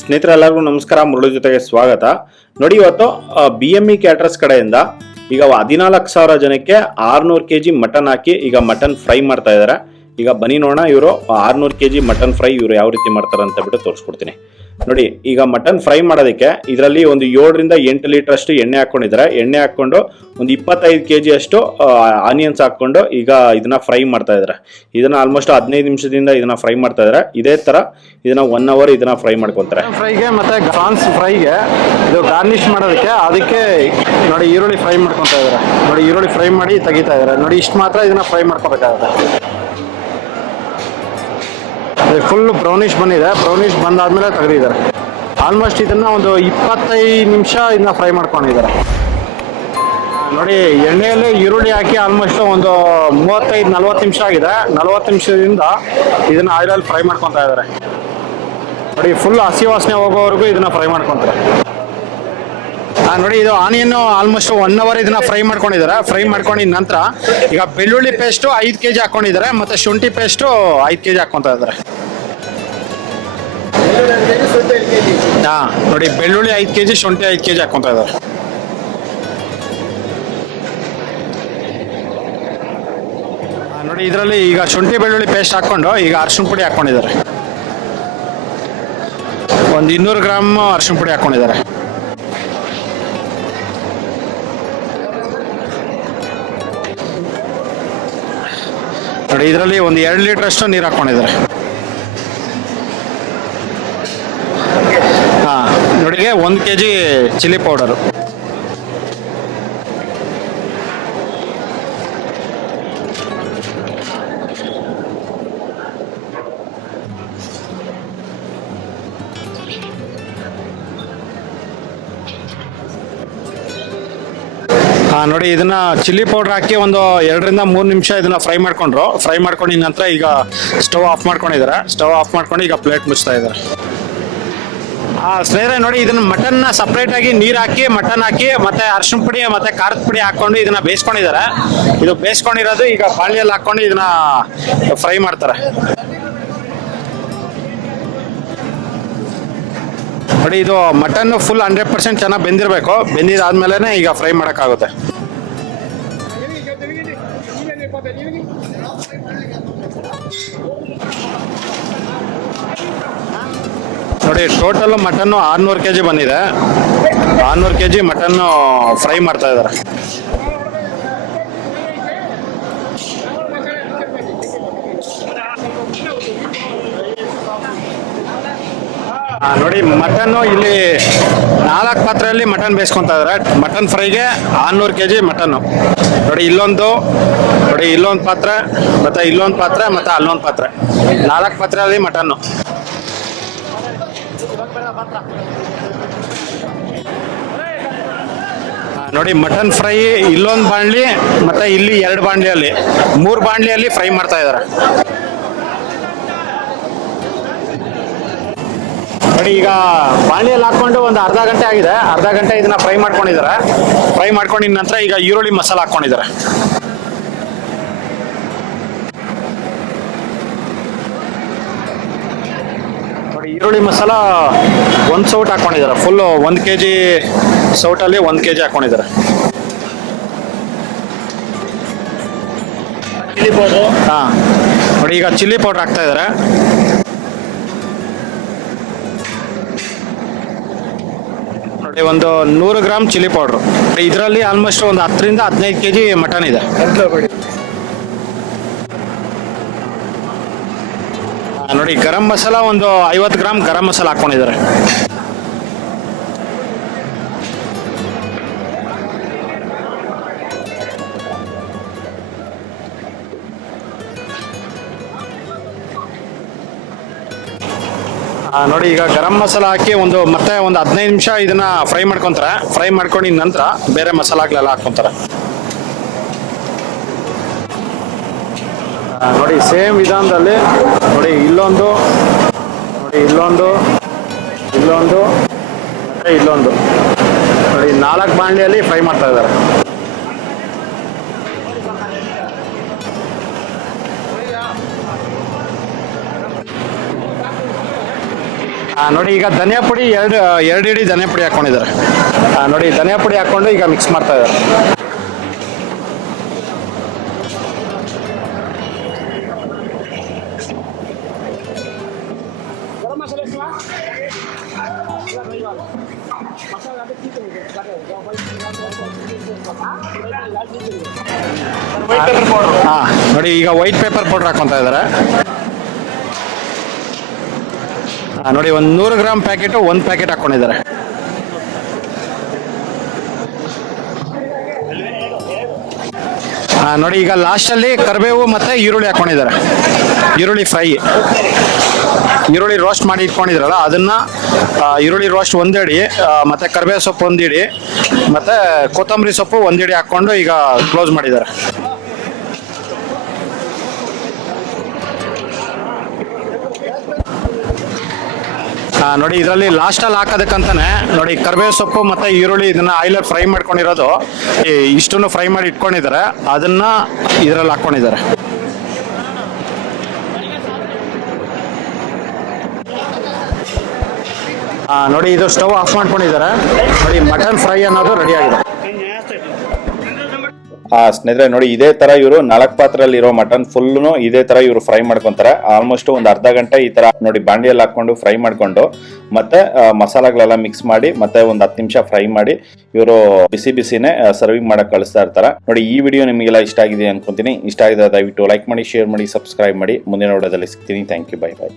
ಸ್ನೇಹಿತರೆಲ್ಲರಿಗೂ ನಮಸ್ಕಾರ. ಮುರಳಿ ಜೊತೆಗೆ ಸ್ವಾಗತ. ನೋಡಿ, ಇವತ್ತು BME ಕ್ಯಾಟರರ್ಸ್ ಕಡೆಯಿಂದ ಈಗ 14,000 ಜನಕ್ಕೆ 600 kg ಮಟನ್ ಹಾಕಿ ಈಗ ಮಟನ್ ಫ್ರೈ ಮಾಡ್ತಾ ಇದ್ದಾರೆ. ಈಗ ಬನ್ನಿ ನೋಡೋಣ ಇವರು 600 kg ಮಟನ್ ಫ್ರೈ ಇವರು ಯಾವ ರೀತಿ ಮಾಡ್ತಾರೆ ಅಂತ ಬಿಟ್ಟು ತೋರಿಸ್ಕೊಡ್ತೀನಿ. ನೋಡಿ, ಈಗ ಮಟನ್ ಫ್ರೈ ಮಾಡೋದಕ್ಕೆ ಇದರಲ್ಲಿ ಒಂದು 7 ರಿಂದ 8 ಲೀಟರ್ ಅಷ್ಟು ಎಣ್ಣೆ ಹಾಕೊಂಡಿದ್ದಾರೆ. ಎಣ್ಣೆ ಹಾಕೊಂಡು ಒಂದು 25 kg ಅಷ್ಟು ಆನಿಯನ್ಸ್ ಹಾಕೊಂಡು ಈಗ ಇದನ್ನ ಫ್ರೈ ಮಾಡ್ತಾ ಇದ್ದಾರೆ. ಇದನ್ನ ಆಲ್ಮೋಸ್ಟ್ 15 ನಿಮಿಷದಿಂದ ಇದನ್ನ ಫ್ರೈ ಮಾಡ್ತಾ ಇದ್ದಾರೆ. ಇದೇ ತರ ಇದನ್ನ 1 ಅವರ್ ಇದನ್ನ ಫ್ರೈ ಮಾಡ್ಕೊಂತಾರೆ. ಫ್ರೈಗೆ ಮತ್ತೆ ಪ್ರಾನ್ಸ್ ಫ್ರೈಗೆ ಇದು ಗಾರ್ನಿಶ್ ಮಾಡೋದಕ್ಕೆ ಅದಕ್ಕೆ ನೋಡಿ ಈರುಳ್ಳಿ ಫ್ರೈ ಮಾಡ್ಕೊತಾ ಇದ್ದಾರೆ. ನೋಡಿ, ಈರುಳ್ಳಿ ಫ್ರೈ ಮಾಡಿ ತೆಗಿತಾ ಇದ್ದಾರೆ. ನೋಡಿ, ಇಷ್ಟು ಮಾತ್ರ ಇದನ್ನ ಫ್ರೈ ಮಾಡ್ಕೋಬೇಕಾಗುತ್ತೆ. ಫುಲ್ ಬ್ರೌನಿಶ್ ಬಂದಿದೆ. ಬ್ರೌನಿಶ್ ಬಂದಾದ್ಮೇಲೆ ತೆಗೆದಿದ್ದಾರೆ. ಆಲ್ಮೋಸ್ಟ್ ಇದನ್ನ ಒಂದು 25 ನಿಮಿಷ ಇದನ್ನ ಫ್ರೈ ಮಾಡ್ಕೊಂಡಿದ್ದಾರೆ. ನೋಡಿ, ಎಣ್ಣೆಯಲ್ಲಿ ಈರುಳ್ಳಿ ಹಾಕಿ ಆಲ್ಮೋಸ್ಟ್ ಒಂದು 35-40 ನಿಮಿಷ ಆಗಿದೆ. 40 ನಿಮಿಷದಿಂದ ಇದನ್ನ ಆಯಿಲಲ್ಲಿ ಫ್ರೈ ಮಾಡ್ಕೊತಾ ಇದ್ದಾರೆ. ನೋಡಿ, ಫುಲ್ ಹಸಿ ವಾಸನೆ ಹೋಗೋವರೆಗೂ ಇದನ್ನ ಫ್ರೈ ಮಾಡ್ಕೊತಾರೆ. ನೋಡಿ, ಇದು ಆನಿಯನ್ ಆಲ್ಮೋಸ್ಟ್ 1 ಅವರ್ ಇದನ್ನ ಫ್ರೈ ಮಾಡ್ಕೊಂಡಿದ್ದಾರೆ. ಫ್ರೈ ಮಾಡ್ಕೊಂಡಿದ ನಂತರ ಈಗ ಬೆಳ್ಳುಳ್ಳಿ ಪೇಸ್ಟು 5 kg ಹಾಕೊಂಡಿದ್ದಾರೆ. ಮತ್ತೆ ಶುಂಠಿ ಪೇಸ್ಟು 5 kg ಹಾಕೊಂತ ಇದ್ದಾರೆ. ನೋಡಿ, ಬೆಳ್ಳುಳ್ಳಿ 5 kg, ಶುಂಠಿ 5 kg ಹಾಕೊಂತ ಇದ್ದಾರೆ. ನೋಡಿ, ಇದರಲ್ಲಿ ಈಗ ಶುಂಠಿ ಬೆಳ್ಳುಳ್ಳಿ ಪೇಸ್ಟ್ ಹಾಕೊಂಡು ಈಗ ಅರಿಶಿಣ ಪುಡಿ ಹಾಕೊಂಡಿದ್ದಾರೆ. ಒಂದು 200 ಗ್ರಾಮ್ ಅರಿಶಿಣ ಪುಡಿ ಹಾಕೊಂಡಿದ್ದಾರೆ. ನೋಡಿ, ಇದರಲ್ಲಿ ಒಂದು 2 ಲೀಟರ್ ಅಷ್ಟು ನೀರು ಹಾಕೊಂಡಿದ್ದಾರೆ. ನೋಡಿ, 1 kg ಚಿಲ್ಲಿ ಪೌಡರು. ನೋಡಿ, ಇದನ್ನ ಚಿಲ್ಲಿ ಪೌಡರ್ ಹಾಕಿ ಒಂದು 2 ರಿಂದ 3 ನಿಮಿಷ ಇದನ್ನ ಫ್ರೈ ಮಾಡ್ಕೊಂಡ್ರು. ಫ್ರೈ ಮಾಡ್ಕೊಂಡಿದ ನಂತರ ಈಗ ಸ್ಟವ್ ಆಫ್ ಮಾಡ್ಕೊಂಡಿದ್ದಾರೆ. ಸ್ಟವ್ ಆಫ್ ಮಾಡ್ಕೊಂಡು ಈಗ ಪ್ಲೇಟ್ ಮುಚ್ತಾ ಇದ್ದಾರೆ. ಸ್ನೇಹಿತರೆ, ನೋಡಿ, ಇದನ್ನ ಮಟನ್ ಸಪ್ರೇಟ್ ಆಗಿ ನೀರ್ ಹಾಕಿ ಮಟನ್ ಹಾಕಿ ಮತ್ತೆ ಅರಿಶಿಣ ಪುಡಿ ಮತ್ತೆ ಖಾರದ ಪುಡಿ ಹಾಕೊಂಡು ಇದನ್ನ ಬೇಯಿಸ್ಕೊಂಡಿದ್ದಾರೆ. ಇದು ಬೇಯಿಸ್ಕೊಂಡಿರೋದು ಈಗ ಬಾಳಿಯಲ್ಲಿ ಹಾಕೊಂಡು ಇದನ್ನ ಫ್ರೈ ಮಾಡ್ತಾರೆ. ನೋಡಿ, ಇದು ಮಟನ್ ಫುಲ್ 100% ಚೆನ್ನಾಗಿ ಬೆಂದಿರಬೇಕು. ಬೆಂದಿದಾದ್ಮೇಲೆ ಈಗ ಫ್ರೈ ಮಾಡೋಕ್ಕಾಗುತ್ತೆ. ನೋಡಿ, ಟೋಟಲ್ ಮಟನ್ನು 600 kg ಬಂದಿದೆ. 600 kg ಮಟನ್ನು ಫ್ರೈ ಮಾಡ್ತಾ ಇದ್ದಾರೆ. ನೋಡಿ, ಮಟನ್ನು ಇಲ್ಲಿ 4 ಪಾತ್ರೆಯಲ್ಲಿ ಮಟನ್ ಬೇಯಿಸ್ಕೊತಾ ಇದ್ದಾರೆ. ಮಟನ್ ಫ್ರೈಗೆ 600 kg ಮಟನ್ನು. ನೋಡಿ, ಇಲ್ಲೊಂದು ಪಾತ್ರೆ, ಮತ್ತೆ ಇಲ್ಲೊಂದು ಪಾತ್ರೆ, ಮತ್ತೆ ಅಲ್ಲೊಂದು ಪಾತ್ರೆ, 4 ಪಾತ್ರೆಯಲ್ಲಿ ಮಟನ್ನು. ನೋಡಿ, ಮಟನ್ ಫ್ರೈ ಇಲ್ಲೊಂದು ಬಾಣಲಿ ಮತ್ತೆ ಇಲ್ಲಿ 2 ಬಾಣಲಿಯಲ್ಲಿ 3 ಬಾಣಲಿಯಲ್ಲಿ ಫ್ರೈ ಮಾಡ್ತಾ ಇದ್ದಾರೆ. ನೋಡಿ, ಈಗ ಬಾಣಲಿಯಲ್ಲಿ ಹಾಕೊಂಡು ಒಂದು ಅರ್ಧ ಗಂಟೆ ಆಗಿದೆ. ಅರ್ಧ ಗಂಟೆ ಇದನ್ನ ಫ್ರೈ ಮಾಡ್ಕೊಂಡಿದ್ದಾರೆ. ಫ್ರೈ ಮಾಡ್ಕೊಂಡಿದ ನಂತರ ಈಗ ಈರುಳ್ಳಿ ಮಸಾಲ ಹಾಕೊಂಡಿದ್ದಾರೆ. ನೋಡಿ, ಈರುಳ್ಳಿ ಮಸಾಲ 1 ಸೌಟ್ ಹಾಕೊಂಡಿದ್ದಾರೆ. ಫುಲ್ 1 kg ಸೌಟಲ್ಲಿ 1 kg ಹಾಕೊಂಡಿದ್ದಾರೆ. Chilli powder. ನೋಡಿ, ಈಗ ಚಿಲ್ಲಿ ಪೌಡರ್ ಹಾಕ್ತಾ ಇದ್ದಾರೆ. ನೋಡಿ, ಒಂದು 100 ಗ್ರಾಮ್ ಚಿಲ್ಲಿ ಪೌಡ್ರು. ಇದರಲ್ಲಿ ಆಲ್ಮೋಸ್ಟ್ ಒಂದು 10 ರಿಂದ 15 kg ಮಟನ್ ಇದೆ. ನೋಡಿ, ಗರಂ ಮಸಾಲ ಒಂದು 50 ಗ್ರಾಮ್ ಗರಂ ಮಸಾಲ ಹಾಕೊಂಡಿದ್ದಾರೆ. ನೋಡಿ, ಈಗ ಗರಂ ಮಸಾಲ ಹಾಕಿ ಮತ್ತೆ ಒಂದು 15 ನಿಮಿಷ ಇದನ್ನ ಫ್ರೈ ಮಾಡ್ಕೊಂತಾರೆ. ಫ್ರೈ ಮಾಡ್ಕೊಂಡಿದ ನಂತರ ಬೇರೆ ಮಸಾಲಾಗಳೆಲ್ಲ ಹಾಕ್ಕೊಂತಾರೆ. ನೋಡಿ, ಸೇಮ್ ವಿಧಾನದಲ್ಲಿ ನೋಡಿ, ಇಲ್ಲೊಂದು ಮತ್ತೆ ಇಲ್ಲೊಂದು ನೋಡಿ, 4 ಬಾಣಲಿಯಲ್ಲಿ ಫ್ರೈ ಮಾಡ್ತಾ ಇದ್ದಾರೆ. ನೋಡಿ ಈಗ ಧನಿಯಾ ಪುಡಿ ಎರಡು ಇಡಿ ಧನಿಯಾ ಪುಡಿ ಹಾಕೊಂಡಿದ್ದಾರೆ. ನೋಡಿ ಧನಿಯಾ ಪುಡಿ ಹಾಕೊಂಡು ಈಗ ಮಿಕ್ಸ್ ಮಾಡ್ತಾ ಇದ್ದಾರೆ. ನೋಡಿ ಈಗ ವೈಟ್ ಪೇಪರ್ ಪೌಡರ್ ಹಾಕೊಂತ ಇದ್ದಾರೆ. ನೋಡಿ ಒಂದು 100 ಗ್ರಾಮ್ ಪ್ಯಾಕೆಟ್ ಒಂದು ಪ್ಯಾಕೆಟ್ ಹಾಕೊಂಡಿದ್ದಾರೆ. ನೋಡಿ ಈಗ ಲಾಸ್ಟಲ್ಲಿ ಕರಿಬೇವು ಮತ್ತೆ ಈರುಳ್ಳಿ ಹಾಕೊಂಡಿದ್ದಾರೆ. ಈರುಳ್ಳಿ ಫ್ರೈ, ಈರುಳ್ಳಿ ರೋಸ್ಟ್ ಮಾಡಿ ಇಟ್ಕೊಂಡಿದ್ರಲ್ಲ ಅದನ್ನ ಈರುಳ್ಳಿ ರೋಸ್ಟ್ ಒಂದಿಡಿ, ಮತ್ತೆ ಕರಿಬೇವು ಸೊಪ್ಪು ಒಂದಿಡಿ, ಮತ್ತೆ ಕೊತ್ತಂಬರಿ ಸೊಪ್ಪು ಒಂದಿಡಿ ಹಾಕೊಂಡು ಈಗ ಕ್ಲೋಸ್ ಮಾಡಿದ್ದಾರೆ. ನೋಡಿ ಇದರಲ್ಲಿ ಲಾಸ್ಟಲ್ಲಿ ಹಾಕೋದಕ್ಕಂತಾನೆ ನೋಡಿ ಕರಿಬೇವು ಸೊಪ್ಪು ಮತ್ತೆ ಈರುಳ್ಳಿ ಇದನ್ನ ಆಯಿಲಲ್ಲಿ ಫ್ರೈ ಮಾಡ್ಕೊಂಡಿರೋದು ಇಷ್ಟನ್ನು ಫ್ರೈ ಮಾಡಿ ಇಟ್ಕೊಂಡಿದ್ದಾರೆ, ಅದನ್ನ ಇದರಲ್ಲಿ ಹಾಕೊಂಡಿದ್ದಾರೆ. ನೋಡಿ ಇದು ಸ್ಟವ್ ಆಫ್ ಮಾಡ್ಕೊಂಡಿದ್ದಾರೆ. ನೋಡಿ ಮಟನ್ ಫ್ರೈ ಅನ್ನೋದು ರೆಡಿ ಆಗಿದೆ. ಸ್ನೇಹಿತರೆ ನೋಡಿ ಇದೇ ತರ ಇವರು 4 ಪಾತ್ರೆಯಲ್ಲಿ ಇರೋ ಮಟನ್ ಫುಲ್ನು ಇದೇ ತರ ಇವರು ಫ್ರೈ ಮಾಡ್ಕೊಂತಾರೆ. ಆಲ್ಮೋಸ್ಟ್ ಒಂದು ಅರ್ಧ ಗಂಟೆ ಈ ತರ ನೋಡಿ ಬಾಂಡಿಯಲ್ಲಿ ಹಾಕೊಂಡು ಫ್ರೈ ಮಾಡ್ಕೊಂಡು ಮತ್ತೆ ಮಸಾಲಾಗಳೆಲ್ಲ ಮಿಕ್ಸ್ ಮಾಡಿ ಮತ್ತೆ ಒಂದು 10 ನಿಮಿಷ ಫ್ರೈ ಮಾಡಿ ಇವರು ಬಿಸಿ ಬಿಸಿನೇ ಸರ್ವಿಂಗ್ ಮಾಡಕ್ ಕಳಿಸ್ತಾ ಇರ್ತಾರೆ. ನೋಡಿ ಈ ವಿಡಿಯೋ ನಿಮಗೆಲ್ಲ ಇಷ್ಟ ಆಗಿದೆ ಅನ್ಕೊಂತೀನಿ. ಇಷ್ಟ ಆಗಿದೆ ದಯವಿಟ್ಟು ಲೈಕ್ ಮಾಡಿ, ಶೇರ್ ಮಾಡಿ, ಸಬ್ಸ್ಕ್ರೈಬ್ ಮಾಡಿ. ಮುಂದಿನ ವಿಡಿಯೋದಲ್ಲಿ ಸಿಗ್ತೀನಿ. Thank you, bye bye.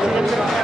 Sir